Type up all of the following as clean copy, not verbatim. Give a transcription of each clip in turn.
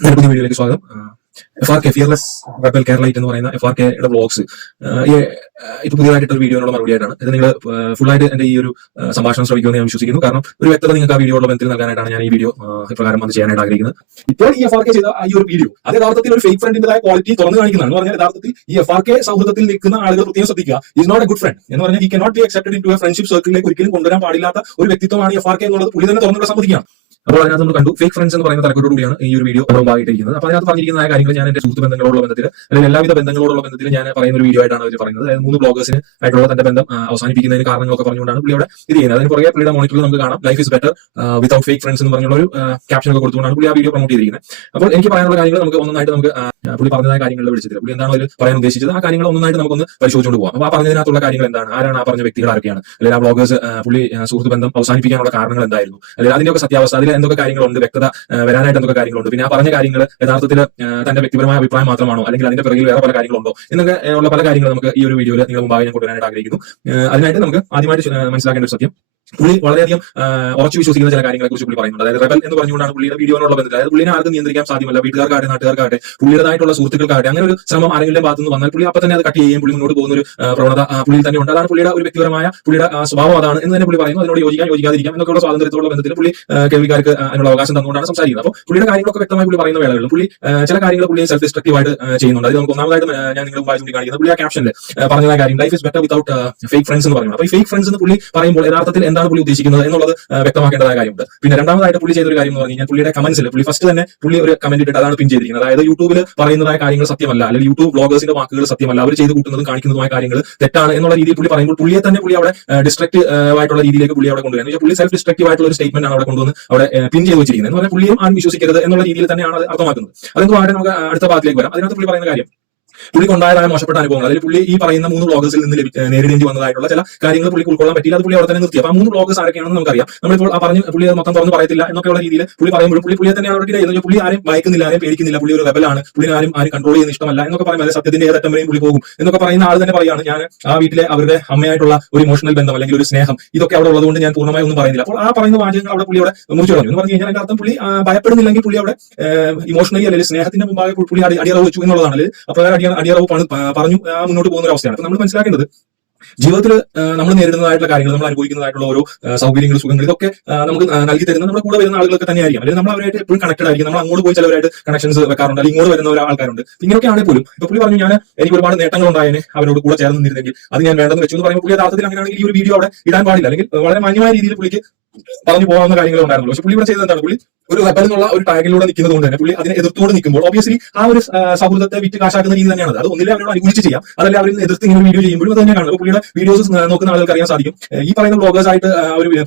പുതിയ വീഡിയോയിലേക്ക് സ്വാഗതം. FRK ഫിയർലെസ് റെബൽ കേരളൈറ്റ് എന്ന് പറയുന്ന FRKയുടെ വ്ളോഗ്സ് ഇപ്പൊ പുതിയതായിട്ട് ഒരു വീഡിയോനുള്ള മറുപടിയായിട്ടാണ്. ഇത് നിങ്ങൾ ഫുള്ളായിട്ട് എന്റെ ഈ ഒരു സംഭാഷണം ശ്രമിക്കുമെന്ന് ഞാൻ വിശ്വസിക്കുന്നു. കാരണം ഒരു വ്യക്തത നിങ്ങൾക്ക് ആ വീഡിയോയുടെ ബന്ധത്തിൽ നൽകാനായിട്ടാണ് ഞാൻ ഈ വീഡിയോ ഇപ്രകാരം വന്ന് ചെയ്യാനായിട്ട് ആഗ്രഹിക്കുന്നത്. ഇപ്പോൾ ഈ FRK ചെയ്ത ഈ ഒരു വീഡിയോ അത് യഥാർത്ഥത്തിൽ ഒരു ഫേക്ക് ഫ്രണ്ടിന്റേതായ ക്വാളിറ്റി തുറന്നു കാണിക്കുന്നതാണ്. എന്ന് പറഞ്ഞാൽ യഥാർത്ഥത്തിൽ ഈ FRK സൗഹൃദത്തിൽ നിൽക്കുന്ന ആളുകൾ പ്രത്യേകം ശ്രദ്ധിക്കുക. Is not a good friend എന്ന് പറഞ്ഞാൽ he cannot be accepted into a friendship സർക്കിളിലേക്ക് ഒരിക്കലും കൊണ്ടുവരാൻ പാടില്ലാത്ത ഒരു വ്യക്തിത്വമാണ് ഈ FRK എന്നുള്ളത് പുള്ളി തന്നെ തുറന്നുകൂടെ സമ്മതിക്കുകയാണ്. അപ്പോൾ അതിനകത്ത് നമ്മൾ കണ്ടു ഫേക്ക് ഫ്രണ്ട്സ് എന്ന് പറയുന്ന തലക്കെട്ടോടുകൂടിയാണ് ഈ ഒരു വീഡിയോ ഭാഗമായിട്ടിരിക്കുന്നത്. അപ്പോൾ അതിനകത്ത് പറഞ്ഞിരിക്കുന്ന കാര്യങ്ങൾ ഞാൻ എന്റെ സുഹൃത്ത് ബന്ധങ്ങളോടുള്ള ബന്ധത്തിൽ അല്ലെങ്കിൽ എല്ലാവിധ ബന്ധങ്ങളോടുള്ള ബന്ധത്തിൽ ഞാൻ പറയുന്ന ഒരു വീഡിയോ ആയിട്ടാണ് അവർ പറയുന്നത്. അതായത് 3 ബ്ലോഗേഴ്സിന് ആയിട്ടുള്ള തന്റെ ബന്ധം അവസാനിപ്പിക്കുന്നതിന് കാരണങ്ങളൊക്കെ പറഞ്ഞുകൊണ്ടാണ് പുള്ളി അവിടെ ഇത് ചെയ്യുന്നത്. അതിന് പുറകെ പുള്ളിയുടെ മോണിറ്ററിൽ നമുക്ക് കാണാം life is better without fake friends എന്ന് പറഞ്ഞുള്ള ഒരു ക്യാപ്ഷൻ ഒക്കെ കൊടുത്തുകൊണ്ടാണ് പുള്ളി ആ വീഡിയോ പ്രൊമോട്ട് ചെയ്തിരിക്കുന്നത്. അപ്പോൾ എനിക്ക് പറയാനുള്ള കാര്യങ്ങൾ നമുക്ക് ഒന്നായിട്ട് നമുക്ക് പുള്ളി പറഞ്ഞതായ കാര്യങ്ങളിൽ വിളിച്ചിട്ടില്ല. പുള്ളി എന്താണ് അതിൽ പറയാൻ ഉദ്ദേശിച്ചത് ആ കാര്യങ്ങൾ ഒന്നായിട്ട് നമുക്കൊന്ന് പരിശോധിച്ചുകൊണ്ട് പോകാം. അപ്പോൾ ആ പറഞ്ഞതിനകത്തുള്ള കാര്യങ്ങൾ എന്താണ്, ആരാണ് ആ പറഞ്ഞ വ്യക്തികൾ ആരൊക്കെയാണ്, അല്ലെങ്കിൽ ആ ബ്ലോഗേഴ്സ് പുള്ളി സുഹൃത്ത് ബന്ധം അവസാനിപ്പിക്കാനുള്ള കാരണങ്ങൾ എന്തായിരുന്നു, അല്ലെങ്കിൽ അതിന്റെയൊക്കെ സത്യാവസ്ഥ, അതിൽ എന്തൊക്കെ കാര്യങ്ങളുണ്ട്, വ്യക്തത വരാനായിട്ട് എന്തൊക്കെ കാര്യങ്ങളുണ്ട്, പിന്നെ ആ പറഞ്ഞ കാര്യങ്ങൾ യഥാർത്ഥത്തിൽ തന്റെ വ്യക്തിപരമായ അഭിപ്രായം മാത്രമാണോ, അല്ലെങ്കിൽ അതിന്റെ പിറകിൽ വേറെ പല കാര്യങ്ങളുണ്ടോ എന്നൊക്കെ ഉള്ള പല കാര്യങ്ങൾ നമുക്ക് ഈ ഒരു വീഡിയോയിൽ നിങ്ങൾ മുമ്പാകെ ഞാൻ കൊണ്ടുവരാനായിട്ട് ആഗ്രഹിക്കുന്നു. അതിനായിട്ട് നമുക്ക് ആദ്യമായിട്ട് മനസ്സിലാക്കേണ്ട ഒരു സത്യം, പുള്ളി വളരെയധികം ഉറച്ചു വിശ്വസിക്കുന്ന ചില കാര്യങ്ങളെ കുറിച്ച് പുള്ളി പറയുന്നുണ്ട്. അതായത് റെബൽ എന്ന് പറഞ്ഞുകൊണ്ടാണ് പുള്ളിയുടെ വീഡിയോനുള്ള ബന്ധത്തിൽ, അതായത് പുള്ളിനെ ആർക്കും നിയന്ത്രിക്കാൻ സാധ്യമല്ല, വീട്ടുകാർക്കാട്ടെ നാട്ടുകാർക്കാട്ടെ പുള്ളിയുടേതായിട്ടുള്ള സുഹൃത്തുക്കൾക്കാട്ടെ അങ്ങനെ ഒരു ശ്രമം ആരെങ്കിലും ഭാഗത്ത് നിന്ന് വന്നാൽ പുള്ളി അപ്പം തന്നെ അത് കട്ട് ചെയ്യുകയും പുള്ളി മുന്നോട്ട് പോകുന്ന ഒരു പ്രവണത പുള്ളിയിൽ തന്നെ ഉണ്ട്. അതാണ് പുള്ളിയുടെ ഒരു വ്യക്തിപരമായ പുള്ളിയുടെ സ്വഭാവം അതാണ് എന്ന് തന്നെ പുള്ളി പറയുന്നു. അതിനോട് യോജിക്കാതിരിക്കാം എന്നൊക്കെയുള്ള സ്വാതന്ത്ര്യത്തോടുള്ള ബന്ധത്തിൽ പുള്ളി കേൾവിക്കാർക്ക് അതിനുള്ള അവകാശം തന്നുകൊണ്ടാണ് സംസാരിക്കുന്നത്. അപ്പോൾ പുള്ളിയുടെ കാര്യങ്ങളൊക്കെ വ്യക്തമായി പുള്ളി പറയുന്ന വേളകളിലും പുള്ളി ചില കാര്യങ്ങൾ പുള്ളി സെൽഫ് ഡിസ്ട്രക്റ്റീവ് ആയിട്ട് ചെയ്യുന്നുണ്ട്. അത് നമുക്ക് ഒന്നാമതായിട്ട് ഞാൻ നിങ്ങൾ മുമ്പായി ചൂണ്ടിക്കാണിക്കുന്നത് പുള്ളി ആ ക്യാപ്ഷനിൽ പറഞ്ഞ കാര്യം life is better without fake friends എന്ന് പറയുന്നത്. അപ്പോൾ ഈ ഫേക്ക് ഫ്രണ്ട്സ് എന്ന് പുള്ളി പറയുമ്പോൾ യഥാർത്ഥത്തിൽ എന്താണ് പുള്ളി ഉദ്ദേശിക്കുന്നത് എന്നുള്ളത് വ്യക്തമാക്കേണ്ടതായ കാര്യമുണ്ട്. പിന്നെ രണ്ടാമതായിട്ട് പുള്ളി ചെയ്തൊരു കാര്യം എന്ന് പറഞ്ഞു കഴിഞ്ഞാൽ പുള്ളിയുടെ കമന്റ്സിൽ പുള്ളി ഫസ്റ്റ് തന്നെ പുള്ളി ഒരു കമന്റ് ഇട്ടിട്ട് അതാണ് പിൻ ചെയ്തിരിക്കുന്നത്. അതായത് യൂട്യൂബിൽ പറയുന്നതായ കാര്യങ്ങൾ സത്യമല്ല, അല്ലെങ്കിൽ യൂട്യൂബ് ബ്ലോഗേഴ്സിന്റെ വാക്കുകൾ സത്യമല്ല, അവർ ചെയ്ത് കൂട്ടുന്നതും കാണിക്കുന്നതുമായ കാര്യങ്ങൾ തെറ്റാണ് എന്നുള്ള രീതിയിൽ പുള്ളി പറയുമ്പോൾ പുള്ളിയെ തന്നെ പുള്ളി അവിടെ ഡിസ്ട്രക്റ്റീവ് ആയിട്ടുള്ള രീതിയിലേക്ക് പുള്ളി അവിടെ കൊണ്ടുവരുന്നത്. പുള്ളി സെൽഫ് ഡിസ്ട്രക്റ്റീവ് ആയിട്ടുള്ള ഒരു സ്റ്റേറ്റ്മെന്റ് ആണ് അവിടെ കൊണ്ടുവന്ന് അവിടെ പിൻ ചെയ്ത് വെച്ചിരിക്കുന്നത്. എന്ന് പറഞ്ഞാൽ പുള്ളിയും ആരും വിശ്വസിക്കരുത് എന്നുള്ള രീതിയിൽ തന്നെയാണ് അത് അർത്ഥമാക്കുന്നത്. അതെന്തുമായിട്ട് നമുക്ക് അടുത്ത ഭാഗത്തിലേക്ക് വരാം. അതിനകത്ത് പുള്ളി പറയുന്ന കാര്യം പുള്ളിക്കുണ്ടായതായ മോശപ്പെട്ട അനുഭവങ്ങൾ, അതിൽ പുള്ളി ഈ പറയുന്ന 3 ബ്ലോഗേഴ്സിൽ നിന്ന് നേരിടേണ്ടി വന്നതായിട്ടുള്ള ചില കാര്യങ്ങൾ പുള്ളി ഉൾക്കൊള്ളാൻ പറ്റില്ല. അത് പുള്ളി അവിടെ തന്നെ നിർത്തി. അപ്പോൾ ആ 3 ബ്ലോഗേഴ്സ് ആരൊക്കെയാണെന്ന് നമുക്കറിയാം. നമ്മളിപ്പോൾ ആ പറഞ്ഞ് പുള്ളി മൊത്തം തുറന്ന് പറയത്തില്ല എന്നൊക്കെയുള്ള രീതിയിൽ പുള്ളി പറയുമ്പോൾ പുള്ളിയെ തന്നെയാണ് അവിടെ ചെയ്യുന്നത്. പുള്ളി ആരും ഭയക്കുന്നില്ല, ആരും പേടിക്കുന്നില്ല, പുള്ളി ഒരു റെബലാണ്, പുള്ളി ആരും കൺട്രോൾ ചെയ്യുന്ന ഇഷ്ടമല്ല എന്നൊക്കെ പറയുമ്പോൾ സത്യത്തിന്റെ ഏതറ്റം വരെയും പുള്ളി പോകും എന്നൊക്കെ പറയുന്ന ആൾ തന്നെ പറയാണ് ഞാൻ ആ വീട്ടിലെ അവരുടെ അമ്മയായിട്ടുള്ള ഒരു ഇമോഷണൽ ബന്ധം അല്ലെങ്കിൽ ഒരു സ്നേഹം ഇതൊക്കെ അവിടെ ഉള്ളതുകൊണ്ട് ഞാൻ പൂർണ്ണമായി ഒന്നും പറയുന്നില്ല. അപ്പോൾ ആ പറയുന്ന വാചകങ്ങൾ അവിടെ പുള്ളി അവിടെ മുറിച്ചു കളഞ്ഞു എന്ന് പറഞ്ഞു കഴിഞ്ഞാൽ അതിന്റെ അർത്ഥം പുള്ളി ഭയപ്പെടുന്നില്ലെങ്കിൽ പുള്ളി അവിടെ ഇമോഷണലി അല്ലെങ്കിൽ സ്നേഹത്തിന്റെ മുമ്പാകെ പുള്ളി അടിയറവ് വെച്ചു എന്നുള്ളതാണ്. അല്ലെങ്കിൽ അപ്രകാരം അടിയറവ് പറഞ്ഞു മുന്നോട്ട് പോകുന്ന ഒരു അവസ്ഥയാണ്. അപ്പൊ നമ്മൾ മനസ്സിലാക്കേണ്ടത് ജീവിതത്തിൽ നമ്മൾ നേരിടുന്നതായിട്ടുള്ള കാര്യങ്ങൾ, നമ്മൾ അനുഭവിക്കുന്നതായിട്ടുള്ള ഓരോ സൗകര്യങ്ങൾ, സുഖങ്ങൾ ഇതൊക്കെ നമുക്ക് നൽകി തരുന്ന നമ്മുടെ കൂടെ വരുന്ന ആളുകളൊക്കെ തന്നെയായിരിക്കും. അല്ലെങ്കിൽ നമ്മൾ അവരായിട്ട് എപ്പോഴും കണക്റ്റഡ് ആയിരിക്കും. നമ്മൾ അങ്ങോട്ട് പോയി ചിലവരായിട്ട് കണക്ഷൻസ് വെക്കാറുണ്ട്, അല്ലെങ്കിൽ ഇങ്ങോട്ട് വരുന്ന ആൾക്കാരുണ്ട്. ഇങ്ങനെയൊക്കെ ആണെങ്കിൽ പോലും ഇപ്പൊ പുള്ളി പറഞ്ഞു ഞാൻ എനിക്ക് ഒരുപാട് നേട്ടങ്ങൾ ഉണ്ടായതിന് അവരോട് കൂടെ ചേർന്ന് നിന്നിരുന്നെങ്കിൽ അത് ഞാൻ വേണ്ടെന്ന് വെച്ചു എന്ന് പറയുമ്പോൾ പുള്ളി യഥാർത്ഥത്തിൽ അങ്ങനെയാണെങ്കിൽ ഈ ഒരു വീഡിയോ അവിടെ ഇടാൻ പാടില്ല, അല്ലെങ്കിൽ വളരെ മാന്യമായ രീതിയിൽ പുള്ളിക്ക് പറഞ്ഞു പോകാവുന്ന കാര്യങ്ങൾ ഉണ്ടായിരുന്നുള്ളൂ. പക്ഷെ പുള്ളി ഇവിടെ ചെയ്തത് എന്താണ്, പുള്ളി ഒരു റെബൽ എന്നുള്ള ഒരു ടാഗിലൂടെ നിൽക്കുന്നത് കൊണ്ട് തന്നെ പുള്ളി അതിനെ എതിർത്തുകൊണ്ട് നിൽക്കുമ്പോൾ ഒബിയസ്ലി ആ ഒരു സൗഹൃദത്തെ വിറ്റ് കാശാക്കുന്ന രീതി തന്നെയാണ്. അത് ഒന്നിലെ അവരോട് അനുകൂലിച്ച് ചെയ്യാം, അതല്ല അവരിൽ എതിർത്ത് ഇങ്ങനെ വീഡിയോ ചെയ്യുമ്പോഴും അത് തന്നെയാണ്. അപ്പോൾ പുള്ളിയുടെ വീഡിയോസ് നോക്കുന്ന ആളുകൾക്ക് അറിയാൻ സാധിക്കും ഈ പറയുന്ന ബ്ലോഗേഴ്സ് ആയിട്ട്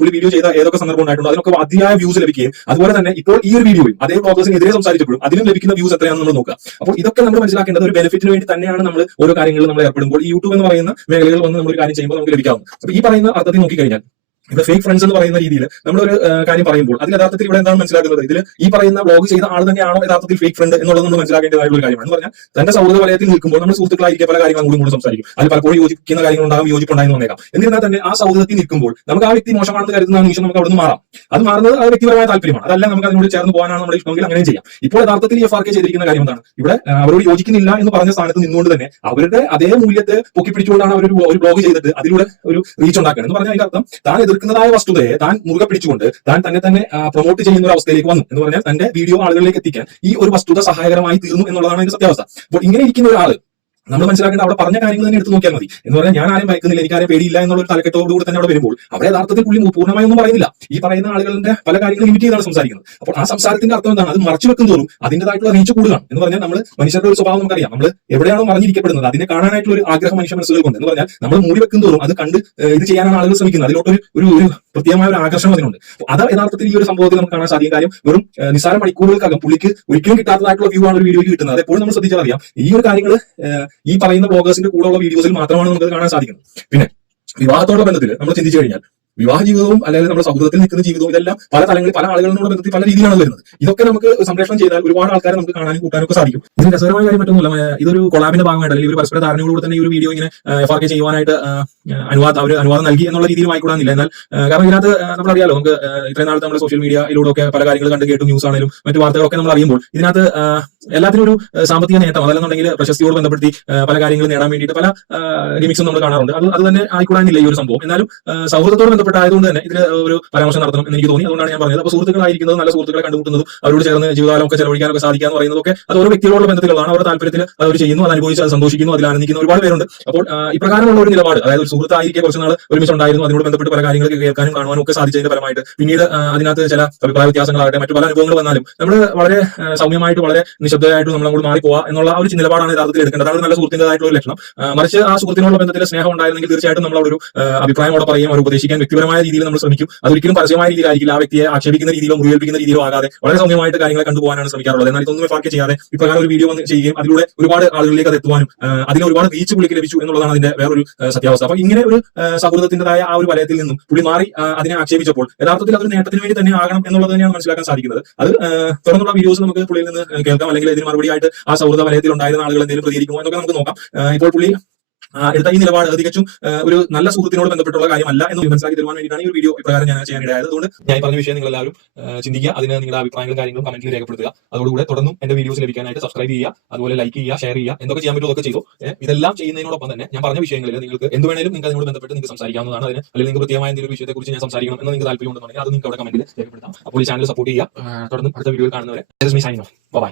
പുള്ളി വീഡിയോ ചെയ്ത ഏതൊക്കെ സന്ദർഭം ഉണ്ടായിട്ടുണ്ട് അതിനൊക്കെ അതിയായ വ്യൂസ് ലഭിക്കുകയും അതുപോലെ തന്നെ ഇപ്പോൾ ഈ ഒരു വീഡിയോയിൽ അതേ ബ്ലോഗേഴ്സിനെതിരെ സംസാരിച്ചപ്പോഴും അതിനും ലഭിക്കുന്ന വ്യൂസ് എത്രയാണെന്ന് നമ്മൾ നോക്കുക. അപ്പോൾ ഇതൊക്കെ നമ്മൾ മനസ്സിലാക്കേണ്ടത് ഒരു ബെനിഫിറ്റിന് വേണ്ടി തന്നെയാണ് നമ്മൾ ഓരോ കാര്യങ്ങളിൽ നമ്മൾ ഏർപ്പെടുമ്പോൾ ഈ യൂട്യൂബ് എന്ന് പറയുന്ന മേഖലകളിൽ വന്ന് നമ്മൾ ഒരു കാര്യം ചെയ്യുമ്പോൾ നമുക്ക് ലഭിക്കാവുന്നത്. അപ്പോൾ ഈ പറയുന്ന അർത്ഥത്തിൽ നോക്കിക്കഴിഞ്ഞാൽ ഇവിടെ ഫേക്ക് ഫ്രണ്ട്സ് എന്ന് പറയുന്ന രീതിയിൽ നമ്മളൊരു കാര്യം പറയുമ്പോൾ അതിൽ യഥാർത്ഥത്തിൽ ഇവിടെ എന്താണ് മനസ്സിലാക്കുന്നത്, ഇതിൽ ഈ പറയുന്ന വ്ലോഗ് ചെയ്ത ആൾ തന്നെയാണോ യഥാർത്ഥത്തിൽ ഫേക്ക് ഫ്രണ്ട് എന്നുള്ളത് നമ്മൾ മനസ്സിലാക്കേണ്ടതായിട്ടുള്ള ഒരു കാര്യമാണ്. എന്ന് പറഞ്ഞാൽ തന്റെ സൗഹൃദ വലയത്തിൽ നിൽക്കുമ്പോൾ നമ്മൾ സുഹൃത്തുക്കളായിരിക്കും പല കാര്യങ്ങളും കൂടി സംസാരിക്കും. അതിൽ പലപ്പോഴും യോജിക്കുന്ന കാര്യങ്ങളുണ്ടാകും, യോജിപ്പുണ്ടായെന്ന് വന്നേക്കാം. എന്നിരുന്നാൽ തന്നെ ആ സൗഹൃദത്തിൽ നിൽക്കുമ്പോൾ നമുക്ക് ആ വ്യക്തി മോശമാണെന്ന് കരുതുന്ന നിമിഷം നമുക്ക് അവിടെ നിന്ന് മാറാം. അത് മാറുന്നത് ആ വ്യക്തിപരമായ താല്പര്യമാണ്, അതല്ല നമുക്ക് അതിനോട് ചേർന്ന് പോകാനാണ് നമ്മുടെ ഇഷ്ടമെങ്കിൽ അങ്ങനെയും ചെയ്യാം. ഇപ്പോൾ യഥാർത്ഥത്തിൽ ഈ FRK ചെയ്തിരിക്കുന്ന കാര്യം എന്താണ്, ഇവിടെ അവരോട് യോജിക്കുന്നില്ല എന്ന് പറഞ്ഞ സ്ഥാനത്ത് നിന്നുകൊണ്ട് തന്നെ അവരുടെ അതേ മൂല്യത്തെ പൊക്കിപ്പിടിച്ചുകൊണ്ടാണ് അവർ ഒരു ബ്ലോഗ് ചെയ്തിട്ട് അതിലൂടെ ഒരു റീച്ച് ഉണ്ടാക്കുന്നത്. എന്ന് പറഞ്ഞാൽ അതിന്റെ അർത്ഥം താൻ എതിർക്കുന്നതായ വസ്തുതയെ താൻ മുറുകെ പിടിച്ചുകൊണ്ട് താൻ തന്നെ പ്രൊമോട്ട് ചെയ്യുന്ന ഒരു അവസ്ഥയിലേക്ക് വന്നു എന്ന് പറഞ്ഞാൽ തന്റെ വീഡിയോ ആളുകളിലേക്ക് എത്തിക്കാൻ ഈ ഒരു വസ്തുത സഹായകരമായി തീർന്നു എന്നുള്ളതാണ് അതിന്റെ സത്യാവസ്ഥ. അപ്പോൾ ഇങ്ങനെ ഇരിക്കുന്ന ഒരാൾ നമ്മൾ മനസ്സിലാക്കേണ്ട അവിടെ പറഞ്ഞ കാര്യങ്ങൾ തന്നെ എടുത്ത് നോക്കിയാൽ മതി. എന്ന് പറഞ്ഞാൽ ഞാൻ ആരും ഭയക്കുന്നില്ല, എനിക്കാരും പേടിയില്ല എന്നുള്ള ഒരു തലക്കെട്ടോടുകൂടി തന്നെ അവിടെ വരുമ്പോൾ അവിടെ യഥാർത്ഥത്തിൽ പുള്ളി പൂർണ്ണമായി ഒന്നും പറയുന്നില്ല. ഈ പറയുന്ന ആളുകളുടെ പല കാര്യങ്ങളും ലിമിറ്റ് ചെയ്താണ് സംസാരിക്കുന്നത്. അപ്പോൾ ആ സംസാരത്തിന്റെ അർത്ഥം എന്താണ്, അത് മറച്ചു വെക്കും തോറും അതിന്റേതായിട്ടുള്ള റീച്ച് കൂടുകയാണ്. എന്ന് പറഞ്ഞാൽ നമ്മൾ മനുഷ്യരുടെ ഒരു സ്വഭാവം നമുക്കറിയാം, നമ്മൾ എവിടെയാണോ മറിഞ്ഞിരിക്കപ്പെടുന്നത് അതിനെ കാണാനായിട്ടുള്ള ഒരു ആഗ്രഹം മനുഷ്യ മനസ്സുകൾക്കുണ്ട്. എന്ന് പറഞ്ഞാൽ നമ്മൾ മൂടി വെക്കും തോറും അത് കണ്ട് ഇത് ചെയ്യാനാണ് ആളുകൾ ശ്രമിക്കുന്നത്. അതിലോട്ടൊരു ഒരു പ്രത്യേകമായ ഒരു ആകർഷണം അതിനുണ്ട്. അത് യഥാർത്ഥത്തിൽ ഈ ഒരു സംഭവത്തിൽ നമുക്ക് കാണാൻ സാധിക്കും. കാര്യം വെറും നിസ്സാര മണിക്കൂറുകൾക്കകം പുള്ളിക്ക് ഒരിക്കലും കിട്ടാത്തതായിട്ടുള്ള വ്യൂ ആണ് ഒരു വീഡിയോയിൽ കിട്ടുന്നത്. അതെപ്പോഴും നമ്മൾ ശ്രദ്ധിച്ചാൽ അറിയാം ഈ ഒരു കാര്യങ്ങൾ ഈ പറയുന്ന ബ്ലോഗേഴ്സിന്റെ കൂടെയുള്ള വീഡിയോസിൽ മാത്രമാണ് നമുക്ക് കാണാൻ സാധിക്കുന്നത്. പിന്നെ വിവാഹത്തോടുള്ള ബന്ധത്തിൽ നമ്മൾ ചിന്തിച്ചു കഴിഞ്ഞാൽ വിവാഹ ജീവിതവും അല്ലെങ്കിൽ നമ്മുടെ സൗഹൃദത്തിൽ നിൽക്കുന്ന ജീവിതവും ഇതെല്ലാം പല തലങ്ങളിൽ പല ആളുകളോട് ബന്ധത്തിൽ പല രീതിയിലാണ് വരുന്നത്. ഇതൊക്കെ നമുക്ക് സംപ്രേഷണം ചെയ്താൽ ഒരുപാട് ആൾക്കാരെ നമുക്ക് കാണാനും കൂട്ടാനും ഒക്കെ സാധിക്കും. ഇതിന് രസകരമായ കാര്യം മറ്റൊന്നുമില്ല, ഇതൊരു കൊളാബിന്റെ ഭാഗമായിട്ട് അല്ലെങ്കിൽ ഒരു പരസ്പര ധാരണയോടുകൂടി തന്നെ ഈ ഒരു വീഡിയോ ഇങ്ങനെ FRK ചെയ്യുവാനായിട്ട് അനുവാദം നൽകി എന്നുള്ള രീതിയിൽ ആയിക്കൂടാന്നില്ല. എന്നാൽ കാരണം ഇതിനകത്ത് നമ്മളറിയാലോ, നമുക്ക് ഇത്രയും നാളത്തെ നമ്മുടെ സോഷ്യൽ മീഡിയയിലൂടെ ഒക്കെ പല കാര്യങ്ങൾ കണ്ടു കേട്ടു, ന്യൂസ് ആണെങ്കിലും മറ്റു വാർത്തകളൊക്കെ നമ്മൾ അറിയുമ്പോൾ ഇതിനകത്ത് എല്ലാത്തിനും ഒരു സാമ്പത്തിക നേട്ടം അതല്ലെന്നുണ്ടെങ്കിൽ പ്രശസ്തിയോട് ബന്ധപ്പെടുത്തി പല കാര്യങ്ങളും നേടാൻ വേണ്ടിയിട്ട് പല ലിമിക്സും നമ്മൾ കാണാറുണ്ട്. അത് തന്നെ ആയിക്കൂടാനില്ല ഈ ഒരു സംഭവം. എന്നാലും സൗഹൃദത്തോട് ബന്ധപ്പെട്ടായതുകൊണ്ട് തന്നെ ഇതിൽ ഒരു പരാമർശം നടത്തണം എന്ന് എനിക്ക് തോന്നി. അതുകൊണ്ടാണ് ഞാൻ പറഞ്ഞത്. അപ്പോൾ സുഹൃത്തുക്കളായിരിക്കുന്നത്, നല്ല സുഹൃത്തുക്കളെ കണ്ടുമുട്ടുന്നതും അവരോട് ചേർന്ന് ജീവിതകാലമൊക്കെ ചെലവഴിക്കാനൊക്കെ സാധിക്കാന്ന് പറയുന്നതൊക്കെ അത് ഓരോ വ്യക്തികളോടുള്ള ബന്ധത്തിലാണ്. അവരുടെ താല്പര്യത്തിൽ അവർ ചെയ്യുന്നു, അത് അനുഭവിച്ച് അത് സന്തോഷിക്കുന്നു, അതിൽ ആനന്ദിക്കുന്ന ഒരുപാട് പേരുണ്ട്. അപ്പോൾ ഇപ്രകാരമുള്ള ഒരു നിലപാട്, അതായത് ഒരു സുഹൃത്തായിരിക്കെ കുറച്ച് നാൾ ഒരുമിച്ചുണ്ടായിരുന്നു, അതിനോട് ബന്ധപ്പെട്ട് പല കാര്യങ്ങളൊക്കെ കേൾക്കാനും കാണുവാനും ഒക്കെ സാധിച്ചതിന്റെ ഫലമായിട്ട് പിന്നീട് അതിനകത്ത് ചില അഭിപ്രായ വ്യത്യാസങ്ങളാകട്ടെ മറ്റു പല അനുഭവങ്ങൾ വന്നാലും നമ്മൾ വളരെ സൗമ്യമായിട്ട് വളരെ നിശബ്ദമായിട്ട് നമ്മൾ അങ്ങോട്ട് മാറിപ്പോവുക എന്നുള്ള ഒരു നിലപാടാണ് യഥാർത്ഥത്തിൽ എടുക്കേണ്ടത്. അതാണ് ഒരു നല്ല സുഹൃത്തിൻ്റെതായിട്ടുള്ള ഒരു ലക്ഷണം. മറിച്ച് ആ സുഹൃത്തിനുള്ള ബന്ധത്തിൽ സ്നേഹം ഉണ്ടായിരുന്നെങ്കിൽ തീർച്ചയായിട്ടും നമ്മൾ ഒരു അഭിപ്രായം അവിടെ പറയും, അവർ ഉപദേശിക്കാൻ വ്യക്തിപരമായ രീതിയിൽ നമ്മൾ ശ്രമിക്കും. അതൊരിക്കലും പരസ്യമായ രീതിയിലായിരിക്കില്ല, ആ വ്യക്തിയെ ആക്ഷേപിക്കുന്ന രീതിയിലോ മുറിവേൽപ്പിക്കുന്ന രീതിയിലോ ആകാതെ വളരെ സൗമ്യമായിട്ട് കാര്യങ്ങളെ കണ്ടുപോകാനാണ് ശ്രമിക്കാറുള്ളത്. എന്നാൽ ഇതൊന്നും FRK ചെയ്യാതെ ഇപ്രകാരം ഒരു വീഡിയോ വന്ന് ചെയ്യുകയും അതിലൂടെ ഒരുപാട് ആളുകളിലേക്ക് അത് എത്തുവാനും അതിന് ഒരുപാട് റീച്ച് പുള്ളിക്ക് ലഭിച്ചു എന്നുള്ളതാണ് അതിന്റെ വേറൊരു സത്യാവസ്ഥ. അപ്പൊ ഇങ്ങനെ ഒരു സൗഹൃദത്തിന്റേതായ ആ ഒരു വലയത്തിൽ നിന്നും പുള്ളി മാറി അതിനെ ആക്ഷേപിച്ചപ്പോൾ യഥാർത്ഥത്തിൽ അതൊരു നേട്ടത്തിന് വേണ്ടി തന്നെ ആകണം എന്നുള്ളത് തന്നെയാണ് മനസ്സിലാക്കാൻ സാധിക്കുന്നത്. അത് തുറന്നുള്ള വീഡിയോസ് നമുക്ക് പുള്ളിയിൽ നിന്ന് കേൾക്കാം, അല്ലെങ്കിൽ ഇതിന് മറുപടിയായിട്ട് ആ സൗഹൃദ വലയത്തിൽ ഉണ്ടായിരുന്ന ആളുകൾ എന്തെങ്കിലും പ്രതികരിക്കുമോ എന്നൊക്കെ നമുക്ക് നോക്കാം. ഇപ്പോൾ പുള്ളി എടുത്ത ഈ നിലപാട് തികച്ചും ഒരു നല്ല സുഹൃത്തിനോട് ബന്ധപ്പെട്ടുള്ള കാര്യമല്ല എന്ന് മനസ്സിലാക്കി തരുവാൻ വേണ്ടിയിട്ടാണ് ഈ ഒരു വീഡിയോ ഇപ്രകാരം ഞാൻ ചെയ്യാനിടയായത്. അതുകൊണ്ട് ഞാൻ പറഞ്ഞ വിഷയം നിങ്ങൾ എല്ലാവരും ചിന്തിക്കുക, അതിന് നിങ്ങളുടെ അഭിപ്രായങ്ങളും കാര്യങ്ങളും കമന്റിൽ രേഖപ്പെടുത്തുക. അതോടുകൂടെ തുടർന്നും എന്റെ വീഡിയോസ് ലഭിക്കാനായിട്ട് സബ്സ്ക്രൈബ് ചെയ്യുക, അതുപോലെ ലൈക്ക് ചെയ്യുക, ഷെയർ ചെയ്യുക, എന്തൊക്കെ ചെയ്യാൻ പറ്റുമോ അതൊക്കെ ചെയ്തു. ഇതെല്ലാം ചെയ്യുന്നതിനോടൊപ്പം തന്നെ ഞാൻ പറഞ്ഞ വിഷയങ്ങളിൽ നിങ്ങൾക്ക് എന്ത് വേണേലും നിങ്ങൾക്ക് അതിനോട് ബന്ധപ്പെട്ട് നിങ്ങൾക്ക് സംസാരിക്കാവുന്നതാണ്. അതിന് അല്ലെങ്കിൽ നിങ്ങൾക്ക് പ്രത്യേകമായ എന്തെങ്കിലും വിഷയത്തെക്കുറിച്ച് ഞാൻ സംസാരിക്കണം എന്ന് നിങ്ങൾക്ക് താല്പര്യം ഉണ്ടെന്നുണ്ടെങ്കിൽ അത് നിങ്ങൾക്ക് അവിടെ കമന്റിൽ രേഖപ്പെടുത്താം. അപ്പോൾ ഈ ചാനൽ സപ്പോർട്ട് ചെയ്യുക. തുടർന്നും അടുത്ത വീഡിയോയിൽ കാണുന്നവരെ ബൈ.